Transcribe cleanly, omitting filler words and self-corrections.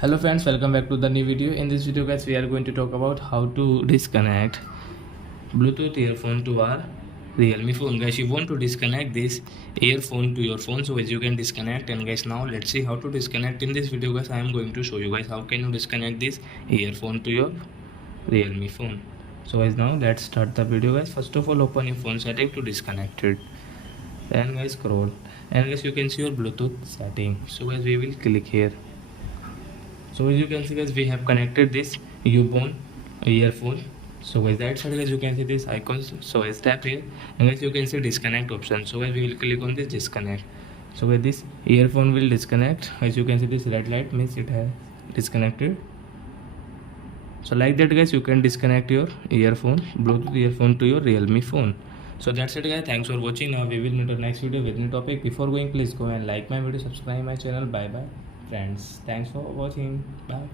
Hello friends, welcome back to the new video. In this video guys, we are going to talk about how to disconnect Bluetooth earphone to our Realme phone. Guys, you want to disconnect this earphone to your phone, so as you can disconnect. And guys, now let's see how to disconnect. In this video guys, I am going to show you guys how can you disconnect this earphone to your Realme phone. So guys, now let's start the video guys. First of all, open your phone setting to disconnect it. Then guys, scroll and guys, you can see your Bluetooth setting. So guys, we will click here. So as you can see guys, we have connected this earphone. So guys, that side guys, you can see this icons. So guys, tap here and guys, you can see disconnect option. So guys, we will click on this disconnect. So guys, this earphone will disconnect. As you can see, this red light means it has disconnected. So like that guys, you can disconnect your Bluetooth earphone to your Realme phone. So that's it guys, thanks for watching. Now we will meet our next video with new topic. Before going, please go and like my video, subscribe my channel. Bye bye friends, thanks for watching. Bye.